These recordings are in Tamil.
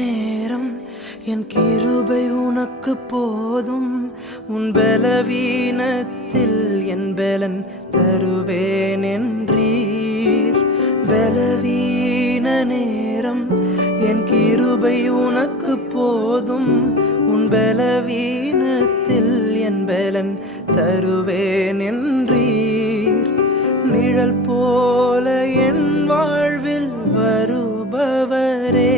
நேரம் என் கிருபை உனக்கு போதும். உன் பலவீனத்தில் என் பலன் தருவேன் என்றீர். பலவீன நேரம் என் கிருபை உனக்கு போதும். உன் பலவீனத்தில் என் பலன் தருவேன் என்றீர். நிழல் போல என் வாழ்வில் வருபவரே,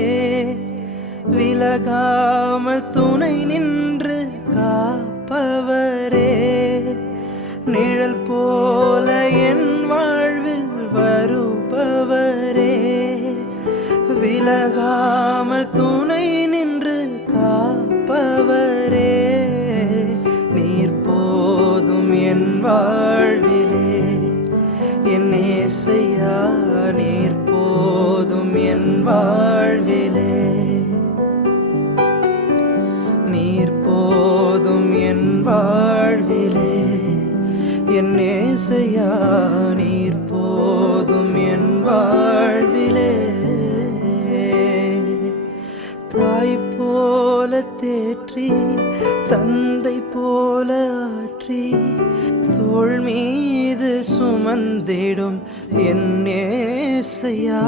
விலகாமல் துணை நின்று காப்பவரே. நிழல் போல என் வாழ்வில் வருபவரே, விலகாமல் துணை நின்று காப்பவரே. நீர் போதும் என் வாழ்விலே, என் இயேசையா நீர் போதும் என் வாழ்விலே. நீர் போதும் என் வாழ்விலே, என் இயேசையா நீர் போதும் என் வாழ்விலே. தாய் போல தேற்றி தந்தை போல ஆற்றி, தோள் மீது சுமந்திடும் என் இயேசையா.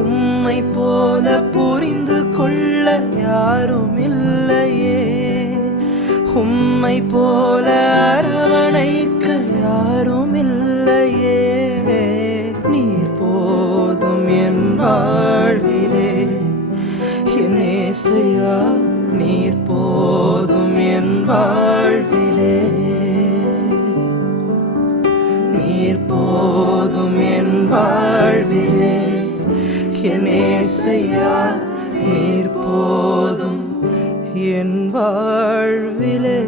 உம்மை போல புரிந்து கொள்ள யாரும் இல்லையே, உம்மை போல அரவணைக்க யாரும் இல்லையே. நீர் போதும் என் வாழ்விலே, என் இயேசையா நீர் போதும் என் வாழ்விலே. நீர் போதும் என் வாழ்விலே, என் இயேசையா நீர் போதும் என் வாழ்விலே.